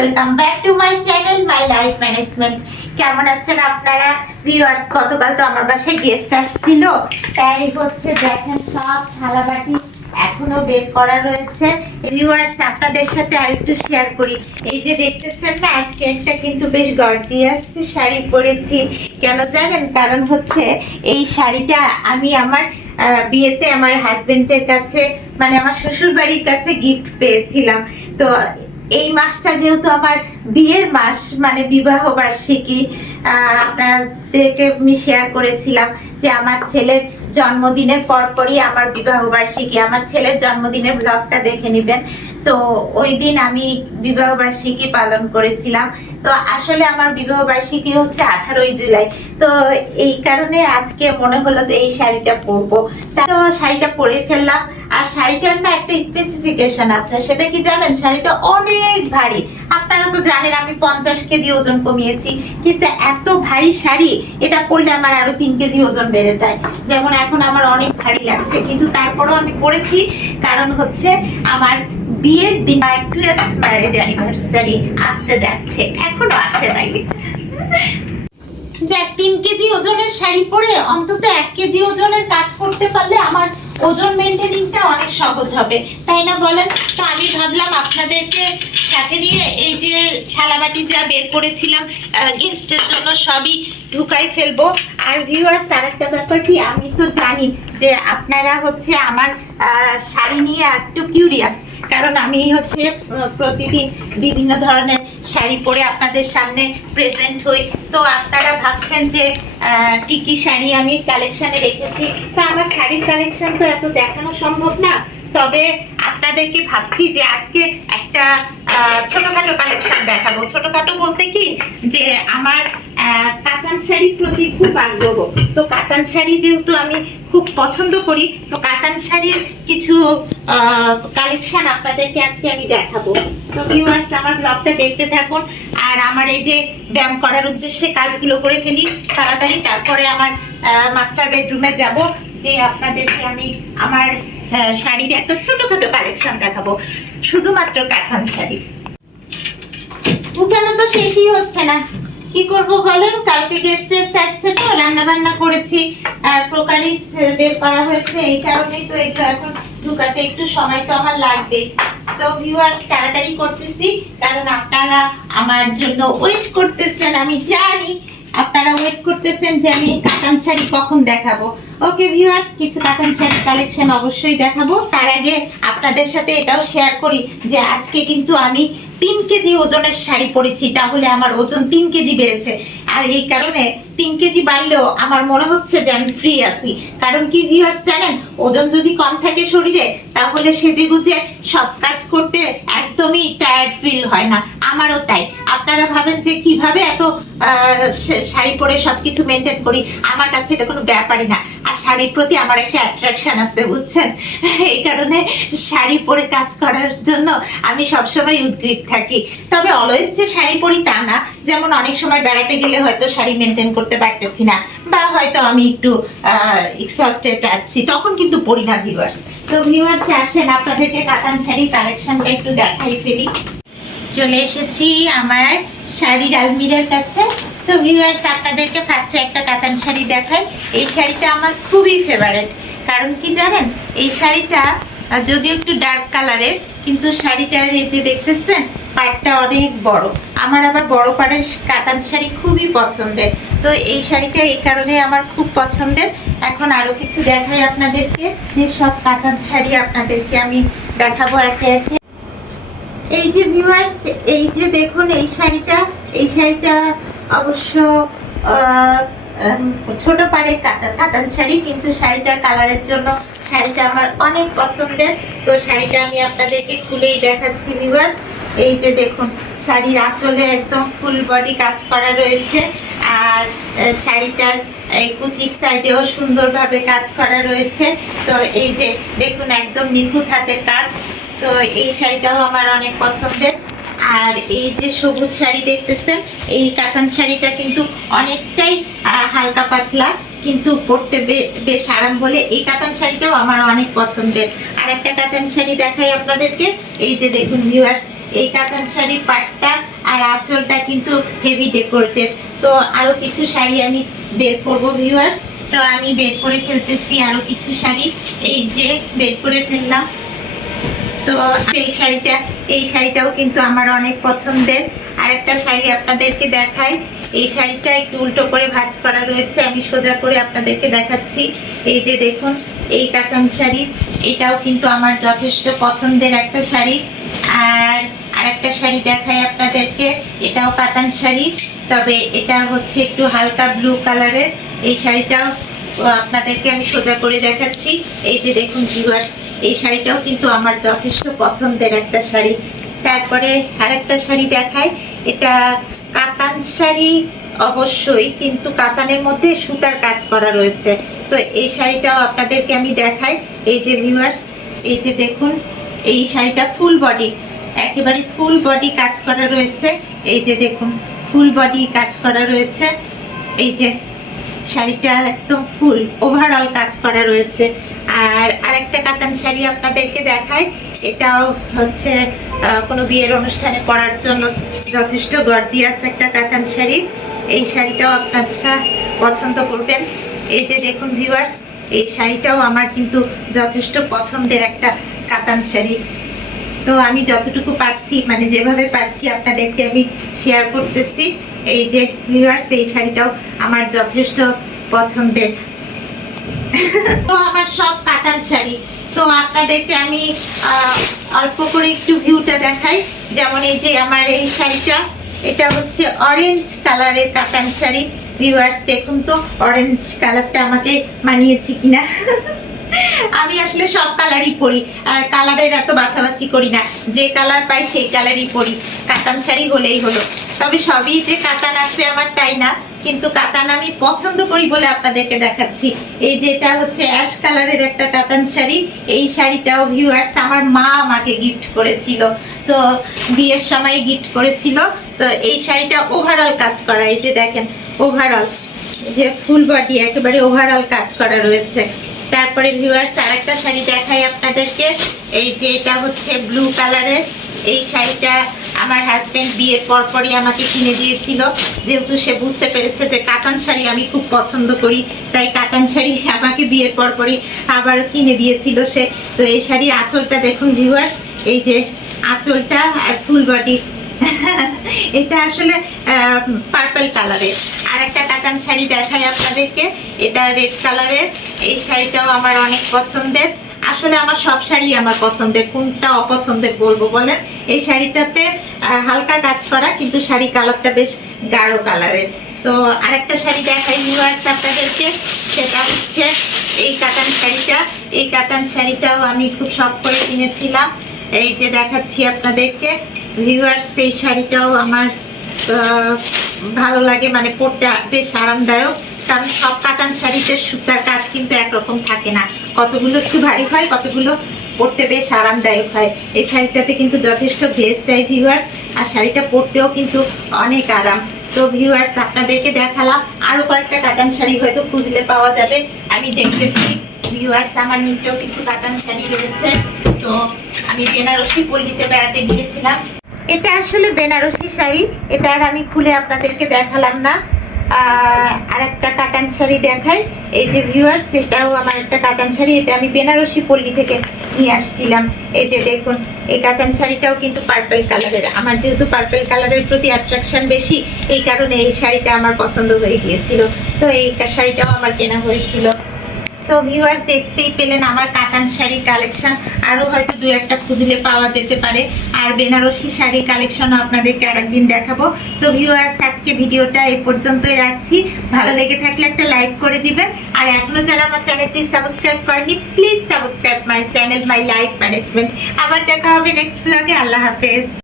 Welcome back to my channel my life management কেমন আছেন আপনারা? ভিউয়ার্স গতকাল তো আমার বাসায় গেস্ট আসছিল। তাই হচ্ছে দেখেন সব থালাবাটি এখনও বের করা রয়েছে। ভিউয়ার্স আপনাদের সাথে আরেকটু শেয়ার করি। এই যে দেখতেছেন না, আজকে একটা কিন্তু বেশ গর্জিয়াস শাড়ি পরেছি। কেন জানেন? কারণ হচ্ছে এই শাড়িটা আমি আমার বিয়েতে আমার হাজবেন্ডের কাছে মানে আমার শ্বশুর বাড়ির কাছে গিফট পেয়েছিলাম। তো এই মাসটা যেহেতু আমার বিয়ের মাস মানে বিবাহ বার্ষিকী আপনাদেরকে আমি শেয়ার করেছিলাম যে আমার ছেলের জন্মদিনের পরপরই আমার বিবাহ বার্ষিকী, আমার ছেলের জন্মদিনের ব্লগটা দেখে নেবেন। তো ওই দিন আমি বিবাহ বার্ষিকী পালন করেছিলাম। তো আসলে আমার বিবাহ বার্ষিকী হচ্ছে আঠারোই জুলাই। তো এই কারণে আজকে মনে হলো যে এই শাড়িটা পরবো। তো শাড়িটা পরে ফেললাম। আর শাড়িটার না একটা স্পেসিফিকেশন আছে, সেটা কি জানেন? শাড়িটা অনেক ভারী। আপনারা তো জানেন আমি পঞ্চাশ কেজি ওজন কমিয়েছি, কিন্তু এত ভারী শাড়ি, এটা পরলে আমার আরও তিন কেজি ওজন বেড়ে যায়। যেমন এখন আমার অনেক ভারী লাগছে, কিন্তু তারপরেও আমি পরেছি। কারণ হচ্ছে আমার বিয়ের দিন টুয়েলথ ম্যারেজ অ্যানিভার্সারি আসতে যাচ্ছে। এখনও আসে নাই। যাক তিন কেজি ওজনের শাড়ি পরে অন্তত এক কেজি ওজনের কাজ করতে পারলে আমার ওজন মেনটেনিংটা অনেক সহজ হবে। তাই না বলেন? তো আমি ভাবলাম আপনাদেরকে সাথে নিয়ে এই যে থালাবাটি যা বের করেছিলাম গেস্টের জন্য সবই ঢুকাই ফেলব। আর ভিউয়ার্স আর একটা ব্যাপার কি, আমি তো জানি যে আপনারা হচ্ছে আমার শাড়ি নিয়ে একটু কিউরিয়াস কারণ আমি হচ্ছে প্রতিদিন বিভিন্ন ধরনের শাড়ি পরে আপনাদের সামনে প্রেজেন্ট হই। তো আপনারা ভাবছেন যে কি কি শাড়ি আমি কালেকশনে রেখেছি? তা আমার শাড়ির কালেকশন তো এত দেখানো সম্ভব না। তবে আপনাদেরকে ভাবছি যে আজকে একটা ছোটখাটো কালেকশন দেখাবো। ছোটখাটো বলতে কি? যে আমার শাড়ির প্রতি খুব আগ্রহ। তো কাতান শাড়ি যেহেতু আমি খুব পছন্দ করি, তো কাতান শাড়ির কিছু কালেকশন আপনাদেরকে আজকে আমি দেখাবো। তো ভিউয়ার্স আমার ব্লগটা দেখতে থাকুন। আর আমার এই যে ব্যায়াম করার উদ্দেশ্যে কাজগুলো করে ফেলি, তাড়াতাড়ি তারপরে আমার মাস্টার বেডরুমে যাব, যে আপনাদেরকে আমি আমার শাড়ির একটা ছোটখাটো কালেকশন দেখাবো। শুধুমাত্র কাতান শাড়ি। ঢুকানো তো শেষই হচ্ছে না। কি করব বলেন? কালকে গেস্ট টেস্ট আসছে তো রান্না বান্না করেছি। আর ক্রোকারিস বের করা হয়েছে এই কারণেই তো একটু এখন ঢুকাতে একটু সময় তো আমার লাগবেই। তো ভিউয়ার্স তাড়াতাড়ি করতেছি, কারণ আপনারা আমার জন্য ওয়েট করতেছেন, আমি জানি আপনারা ওয়েট করতেছেন যে আমি কাতান শাড়ি কখন দেখাবো। ওকে ভিউয়ার্স কিছু কাতান শাড়ি কালেকশন অবশ্যই দেখাবো। তার আগে আপনাদের সাথে এটাও শেয়ার করি যে আজকে কিন্তু আমি তিন কেজি ওজনের শাড়ি পরেছি, তাহলে আমার ওজন তিন কেজি বেড়েছে। আর এই কারণে তিন কেজি বাড়লেও আমার মনে হচ্ছে যে আমি ফ্রি আছি। কারণ কি ভিউয়ার্স জানেন, ওজন যদি কম থাকে শরীরে, তাহলে সেজে গুজে সব কাজ করতে একদমই টায়ার্ড ফিল হয় না। আমারও তাই। আপনারা ভাবেন যে কীভাবে এত শাড়ি পরে সবকিছু মেনটেন করি? আমার কাছে এটা কোনো ব্যাপারই না। আর শাড়ির প্রতি আমার একটা অ্যাট্রাকশন আছে, বুঝছেন? এই কারণে শাড়ি পরে কাজ করার জন্য আমি সবসময় উদ্গ্রীব থাকি। তবে অলওয়েজ যে শাড়ি পরি তা না। যেমন অনেক সময় বেড়াতে গেলে হয়তো শাড়ি মেনটেন করতে পারতেছি না, বা হয়তো আমি একটু এক্সস্টেড আছি, তখন কিন্তু পরি না ভিউয়ার্স তো ভিউয়ার্স আসেন, আপনাদেরকে কাতান শাড়ি কালেকশনটা একটু দেখাই ফেলি। চলে এসেছি আমার শাড়ির আলমিরার কাছে। তো ভিউয়ার্স আপনাদেরকে ফার্স্টে একটা কাতান দেখাই, এই শাড়িটা আমার খুবই ফেভারেট কারণ কি জানেন, এই শাড়িটা যদিও একটু ডার্ক কালারের কিন্তু শাড়িটার এই যে দেখতেছেন পাটটা অনেক বড়। আমার আবার বড় পাড়ের কাতান শাড়ি খুবই পছন্দের। তো এই শাড়িটা এই কারণে আমার খুব পছন্দের। এখন আরও কিছু দেখাই আপনাদেরকে, যে সব কাতান শাড়ি আপনাদেরকে আমি দেখাবো একে একে। এই যে ভিউয়ার্স এই যে দেখুন, এই শাড়িটা এই শাড়িটা অবশ্য ছোট পাড়ের কাতা- কাতান শাড়ি, কিন্তু শাড়িটার কালারের জন্য শাড়িটা আমার অনেক পছন্দের। তো শাড়িটা আমি আপনাদেরকে খুলেই দেখাচ্ছি ভিউয়ার্স এই যে দেখুন, শাড়ির আঁচলে একদম ফুল বডি কাজ করা রয়েছে। আর শাড়িটার, এই কুচির সাইডেও সুন্দরভাবে কাজ করা রয়েছে। তো এই যে দেখুন, একদম নিখুঁত হাতের কাজ। তো এই শাড়িটাও আমার অনেক পছন্দের। আর এই যে সবুজ শাড়ি দেখতেছেন, এই কাতান শাড়িটা কিন্তু অনেকটাই হালকা পাতলা, কিন্তু পরতে বেশ আরাম বলে এই কাতান শাড়িটাও আমার অনেক পছন্দের। আর একটা কাতান শাড়ি দেখাই আপনাদেরকে, এই যে দেখুন ভিউয়ার্স এই কাতান শাড়ির পাটটা আর আঁচলটা কিন্তু হেভি ডেকোরেটেড তো আরও কিছু শাড়ি আমি বের করব ভিউয়ার্স তো আমি বের করে ফেলতেছি আরও কিছু শাড়ি। এই যে বের করে ফেললাম। তো এই শাড়িটা, এই শাড়িটাও কিন্তু আমার অনেক পছন্দের। আরেকটা শাড়ি আপনাদেরকে দেখাই। এই শাড়িটা একটু উল্টো করে ভাঁজ করা রয়েছে, আমি সোজা করে আপনাদেরকে দেখাচ্ছি। এই যে দেখুন, এই কাতান শাড়ি, এটাও কিন্তু আমার যথেষ্ট পছন্দের একটা শাড়ি। আর আরেকটা শাড়ি দেখাই আপনাদেরকে, এটাও কাতান শাড়ি, তবে এটা হচ্ছে একটু হালকা ব্লু কালারের। এই শাড়িটাও আপনাদেরকে আমি সোজা করে দেখাচ্ছি। এই যে দেখুন ভিউয়ার্স এই শাড়িটাও কিন্তু আমার যথেষ্ট পছন্দের একটা শাড়ি। তারপরে আরেকটা শাড়ি দেখাই। এটা কাতান শাড়ি অবশ্যই, কিন্তু কাতানের মধ্যে সুতার কাজ করা রয়েছে। তো এই শাড়িটাও আপনাদেরকে আমি দেখাই। এই যে ভিউয়ার্স এই যে দেখুন, এই শাড়িটা ফুল বডি একেবারে ফুল বডি কাজ করা রয়েছে। এই যে দেখুন ফুল বডি কাজ করা রয়েছে। এই যে শাড়িটা একদম ফুল ওভারঅল কাজ করা রয়েছে। আর আরেকটা কাতান শাড়ি আপনাদেরকে দেখাই। এটাও হচ্ছে কোনো বিয়ের অনুষ্ঠানে পরার জন্য যথেষ্ট গর্জিয়াস একটা কাতান শাড়ি। এই শাড়িটাও আপনারা পছন্দ করবেন। এই যে দেখুন ভিউয়ার্স এই শাড়িটাও আমার কিন্তু যথেষ্ট পছন্দের একটা কাতান শাড়ি। তো আমি যতটুকু পারছি মানে যেভাবে পারছি আপনাদেরকে আমি শেয়ার করতেছি। এই যে ভিউয়ার্স এই শাড়িটাও আমার যথেষ্ট পছন্দের। তো আমার সব কাটান শাড়ি। তো আপনাদেরকে আমি অল্প করে একটু ভিউটা দেখাই। যেমন এই যে আমার এই শাড়িটা, এটা হচ্ছে অরেঞ্জ কালারের কাতান শাড়ি। ভিউয়ার্স দেখুন তো অরেঞ্জ কালারটা আমাকে মানিয়েছে কিনা। আমি আসলে সব কালারই পরি। কালারের এত বাছাবাছি করি না। যে কালার পাই সেই কালারই পরি। কাতান শাড়ি হলেই হলো। তবে সবই যে কাতান আছে আমার তাই না। কিন্তু কাতান আমি পছন্দ করি বলে আপনাদেরকে দেখাচ্ছি। এই যে এটা হচ্ছে অ্যাশ কালারের একটা কাতান শাড়ি। এই শাড়িটাও ভিউয়ার্স আমার মা আমাকে গিফট করেছিল। তো বিয়ের সময় গিফট করেছিল। তো এই শাড়িটা ওভারঅল কাজ করা। এই যে দেখেন ওভারঅল যে ফুল বডি একেবারে ওভারঅল কাজ করা রয়েছে। তারপরে ভিউয়ার্স আরেকটা শাড়ি দেখাই আপনাদেরকে। এই যে এটা হচ্ছে ব্লু কালারের এই শাড়িটা আমার হাজবেন্ড বিয়ের পরপরই আমাকে কিনে দিয়েছিল। যেহেতু সে বুঝতে পেরেছে যে কাতান শাড়ি আমি খুব পছন্দ করি, তাই কাতান শাড়ি আমাকে বিয়ের পরপরই আবার কিনে দিয়েছিল সে। তো এই শাড়ির আঁচলটা দেখুন ভিউয়ার্স এই যে আঁচলটা আর ফুল বডি এটা আসলে পার্পল কালারের আর একটা কাতান শাড়ি দেখাই আপনাদেরকে। এটা রেড কালারের এই শাড়িটাও আমার অনেক পছন্দের। আসলে আমার সব শাড়ি আমার পছন্দের। কোনটা অপছন্দের বলব বলেন? এই শাড়িটাতে হালকা কাজ করা, কিন্তু শাড়ি কালারটা বেশ গাঢ় কালারের তো আরেকটা শাড়ি দেখাই নিউ ভিউয়ার্স আপনাদেরকে। সেটা হচ্ছে এই কাতান শাড়িটা। এই কাতান শাড়িটাও আমি খুব শখ করে কিনেছিলাম। এই যে দেখাচ্ছি আপনাদেরকে। ভিউয়ার্স এই শাড়িটাও আমার ভালো লাগে মানে পরতে বেশ আরামদায়ক। কারণ সব কাতান শাড়িতে সুতার কাজ কিন্তু একরকম থাকে না। কতগুলো একটু ভারী হয়, কতগুলো পরতে বেশ আরামদায়ক হয়। এই শাড়িটাতে কিন্তু যথেষ্ট ভেস দেয় ভিউয়ার্স আর শাড়িটা পরতেও কিন্তু অনেক আরাম। তো ভিউয়ার্স আপনাদেরকে দেখালাম, আরও কয়েকটা কাতান শাড়ি হয়তো খুঁজলে পাওয়া যাবে। আমি দেখতেছি ভিউয়ার্স আমার নিচেও কিছু কাতান শাড়ি রয়েছে। তো আমি বেনারসি পল্লীতে বেড়াতে গিয়েছিলাম। এটা আসলে বেনারসি শাড়ি, এটা আর আমি খুলে আপনাদেরকে দেখালাম না। আর একটা কাতান শাড়ি দেখাই। এই যে ভিউয়ার্স এটাও আমার একটা কাতান শাড়ি, এটা আমি বেনারসি পল্লী থেকে নিয়ে আসছিলাম। এই যে দেখুন, এই কাতান শাড়িটাও কিন্তু পার্পল কালারের আমার যেহেতু পার্পল কালারের প্রতি অ্যাট্রাকশন বেশি, এই কারণে এই শাড়িটা আমার পছন্দ হয়ে গিয়েছিল। তো এই শাড়িটাও আমার কেনা হয়েছিল। তো ভিউয়ার্স দেখতেই পেলেন আমার কাতান শাড়ি কালেকশন আরও হয়তো দু একটা খুঁজলে পাওয়া যেতে পারে। আর বেনারসি শাড়ি কালেকশনও আপনাদেরকে আরেকদিন দেখাবো। তো ভিউয়ার্স আজকে ভিডিওটা এই পর্যন্তই রাখছি। ভালো লেগে থাকলে একটা লাইক করে দিবেন। আর এখনও যারা আমার চ্যানেলটি সাবস্ক্রাইব করেনি please subscribe my channel my life management আবার দেখা হবে নেক্সট ব্লগে আল্লাহ হাফেজ।